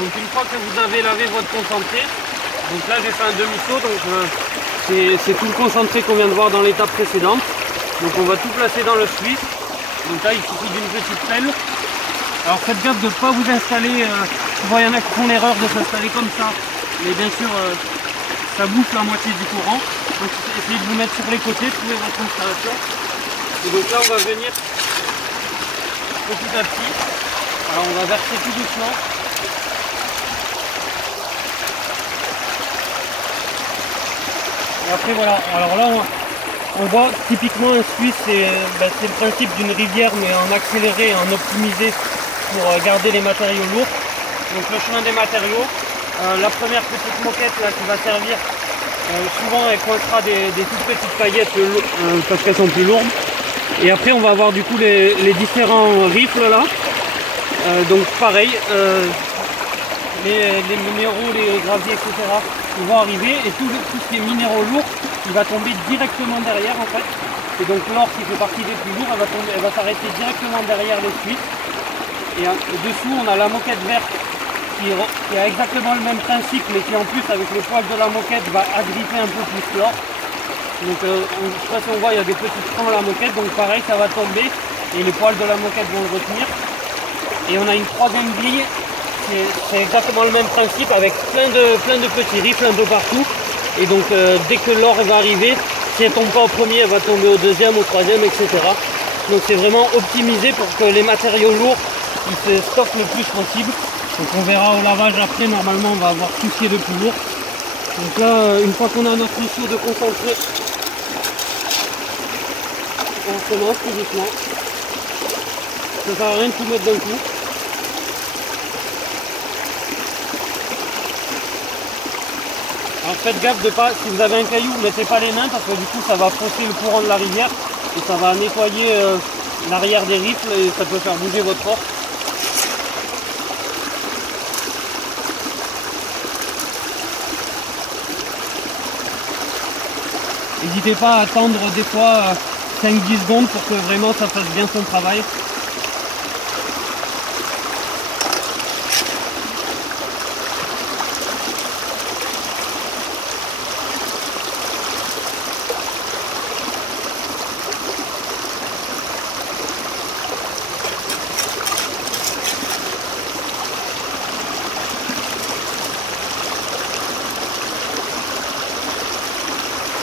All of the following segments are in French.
Donc une fois que vous avez lavé votre concentré, donc là j'ai fait un demi-saut, donc c'est tout le concentré qu'on vient de voir dans l'étape précédente. Donc on va tout placer dans le Suisse. Donc là il suffit d'une petite pelle. Alors faites gaffe de ne pas vous installer, souvent il y en a qui font l'erreur de s'installer comme ça. Mais bien sûr ça bouffe la moitié du courant. Donc essayez de vous mettre sur les côtés, trouvez votre installation. Et donc là on va venir petit à petit. Alors on va verser tout doucement. Et après voilà, alors là on voit typiquement un Suisse, c'est le principe d'une rivière mais en accéléré et en optimisé pour garder les matériaux lourds. Donc le chemin des matériaux, la première petite moquette là qui va servir, souvent elle coincera des toutes petites paillettes parce qu'elles sont plus lourdes. Et après on va avoir du coup les différents rifles là. Donc pareil, les minéraux, les graviers, etc. ils vont arriver et tout ce qui est minéraux lourds, il va tomber directement derrière en fait. Et donc l'or qui fait partie des plus lourds, elle va s'arrêter directement derrière les suites. Et dessous on a la moquette verte qui a exactement le même principe mais qui en plus avec le poil de la moquette va agripper un peu plus l'or. Donc je ne sais pas si on voit, il y a des petits trous à la moquette, donc pareil ça va tomber et les poils de la moquette vont le retenir. Et on a une troisième grille, c'est exactement le même principe avec plein de petits rifles un peu partout. Et donc dès que l'or va arriver, si elle ne tombe pas au premier, elle va tomber au deuxième, au troisième, etc. Donc c'est vraiment optimisé pour que les matériaux lourds ils se stockent le plus possible. Donc on verra au lavage après, normalement on va avoir tout ce qui est de plus lourd. Donc là, une fois qu'on a notre seau de concentré, on commence tout doucement. Ça ne sert à rien de tout mettre d'un coup. Alors faites gaffe de pas, si vous avez un caillou, ne mettez pas les mains parce que du coup ça va fausser le courant de la rivière et ça va nettoyer l'arrière des rifles et ça peut faire bouger votre or. N'hésitez pas à attendre des fois 5-10 secondes pour que vraiment ça fasse bien son travail.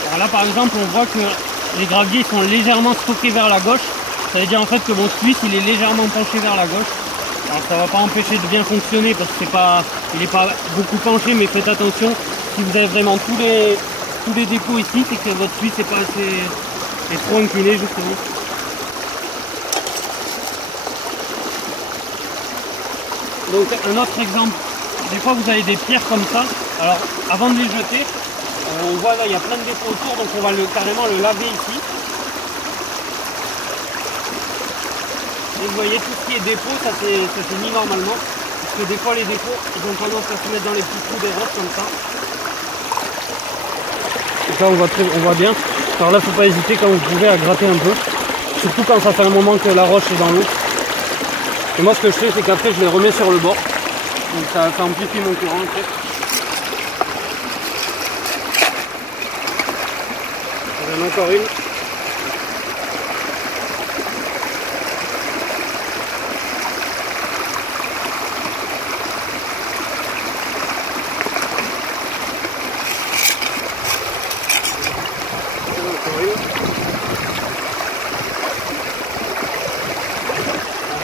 Alors là par exemple on voit que les graviers sont légèrement stockés vers la gauche. Ça veut dire en fait que mon Suisse il est légèrement penché vers la gauche. Alors ça ne va pas empêcher de bien fonctionner parce que il n'est pas beaucoup penché, mais faites attention, si vous avez vraiment tous les défauts ici, c'est que votre Suisse n'est pas est trop incliné justement. Donc un autre exemple, des fois vous avez des pierres comme ça, alors avant de les jeter, on voit là il y a plein de défauts autour, donc on va carrément le laver ici. Et vous voyez tout ce qui est défaut, ça s'est mis normalement. Parce que des fois les défauts, ils ont tendance à se mettre dans les petits trous des roches comme ça. Donc là on voit bien. Alors là il ne faut pas hésiter quand vous pouvez à gratter un peu. Surtout quand ça fait un moment que la roche est dans l'eau. Et moi ce que je fais c'est qu'après je les remets sur le bord. Donc ça amplifie mon courant en fait. J'en ai encore une.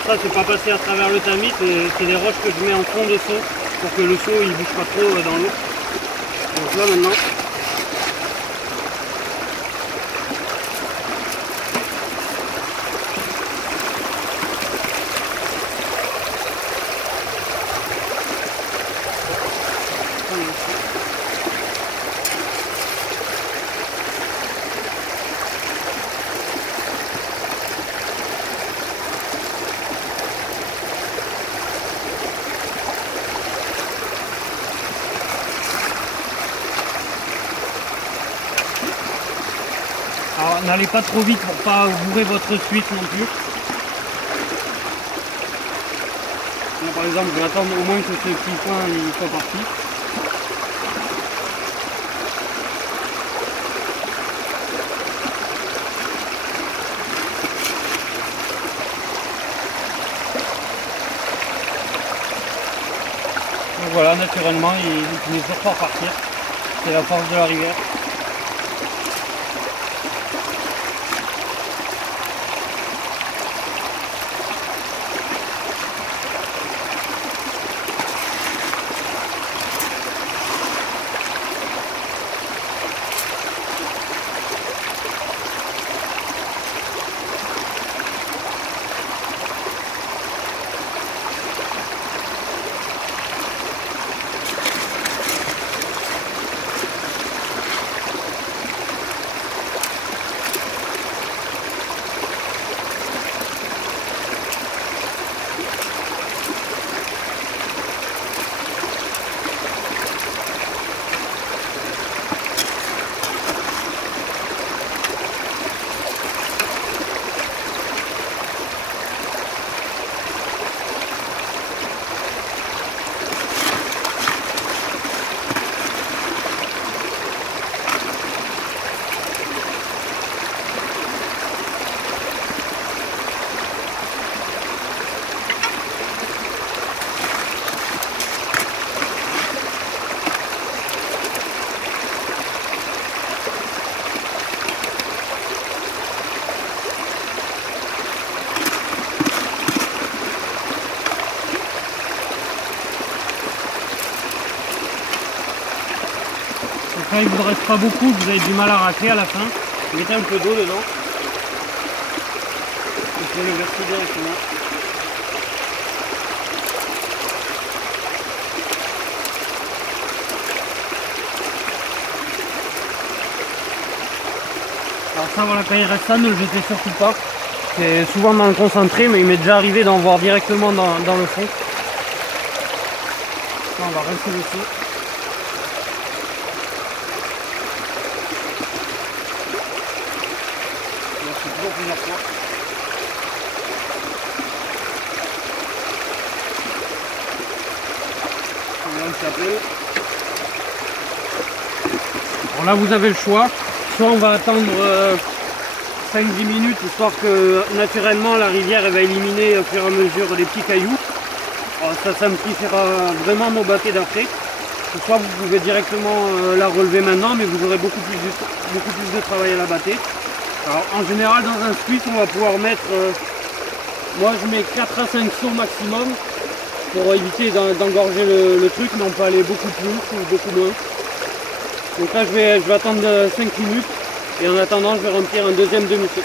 Ça c'est pas passé à travers le tamis, c'est des roches que je mets en fond de seau pour que le seau il bouge pas trop dans l'eau. Donc là maintenant, alors n'allez pas trop vite pour pas bourrer votre Suisse non plus. Là, par par exemple, je vais attendre au moins que ce petit point il soit parti. Donc voilà, naturellement, il finit toujours par partir. C'est la force de la rivière. Après, il ne vous reste pas beaucoup, vous avez du mal à racler à la fin. Mettez un peu d'eau dedans. Vous pouvez le verser directement. Alors ça, voilà, quand il reste ça, ne le jetez surtout pas. C'est souvent dans le concentré, mais il m'est déjà arrivé d'en voir directement dans le fond. Là, on va rincer dessus. Plusieurs fois. Alors là vous avez le choix, soit on va attendre 5-10 minutes histoire que naturellement la rivière elle va éliminer au fur et à mesure les petits cailloux. Alors ça simplifiera vraiment nos battets d'après. Soit vous pouvez directement la relever maintenant, mais vous aurez beaucoup plus de travail à la batter. Alors en général dans un squeeze on va pouvoir mettre, moi je mets 4 à 5 seaux maximum pour éviter d'engorger le truc, mais on peut aller beaucoup plus ou beaucoup moins. Donc là je vais attendre 5 minutes et en attendant je vais remplir un deuxième demi-seau.